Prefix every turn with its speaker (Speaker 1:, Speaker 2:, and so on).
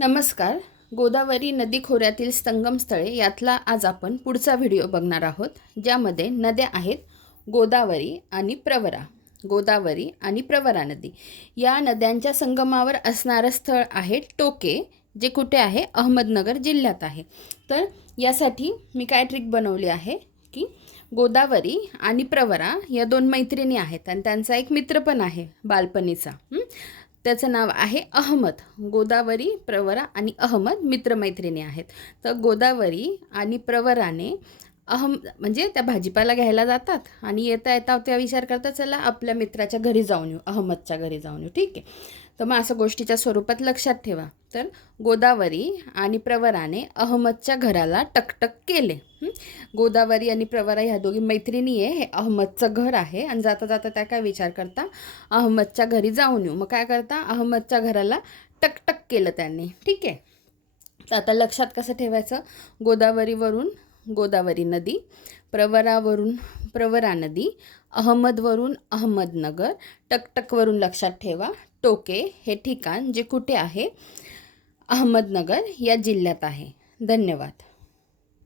Speaker 1: नमस्कार. गोदावरी नदी खोऱ्यातील संगमस्थळे यातला आज आपण पुढचा व्हिडिओ बघणार आहोत ज्यामध्ये नद्या आहेत गोदावरी आणि प्रवरा. गोदावरी आणि प्रवरा नदी या नद्यांच्या संगमावर असणारं स्थळ आहे टोके जे कुठे आहे? अहमदनगर जिल्ह्यात आहे. तर यासाठी मी काय ट्रिक बनवली आहे की गोदावरी आणि प्रवरा या दोन मैत्रिणी आहेत आणि त्यांचा एक मित्र पण आहे बालपणीचा. त्याचं नाव आहे अहमद. गोदावरी प्रवरा आणि अहमद मित्रमैत्रिणी आहेत. तर गोदावरी आणि प्रवराने अहम म्हणजे त्या भाजीपाला घ्यायला जातात आणि येता येता त्या विचार करतात चला आपल्या मित्राच्या घरी जाऊन येऊ अहमदच्या घरी जाऊन येऊ. ठीक आहे. तर मग असं गोष्टीच्या स्वरूपात लक्षात ठेवा. तर गोदावरी आणि प्रवराने अहमदच्या घराला टकटक केले. गोदावरी आणि प्रवरा ह्या दोघी मैत्रिणी आहे हे अहमदचं घर आहे आणि जाता जाता त्या काय विचार करता? अहमदच्या घरी जाऊन येऊ. मग काय करता? अहमदच्या घराला टकटक केलं त्यांनी. ठीक आहे. तर आता लक्षात कसं ठेवायचं? गोदावरीवरून गोदावरी नदी प्रवरावरून प्रवरा नदी अहमदवरून अहमदनगर टकटकवरून लक्षात ठेवा. टोके हे ठिकाण जे कुठे आहे? अहमदनगर या जिल्ह्यात आहे. धन्यवाद.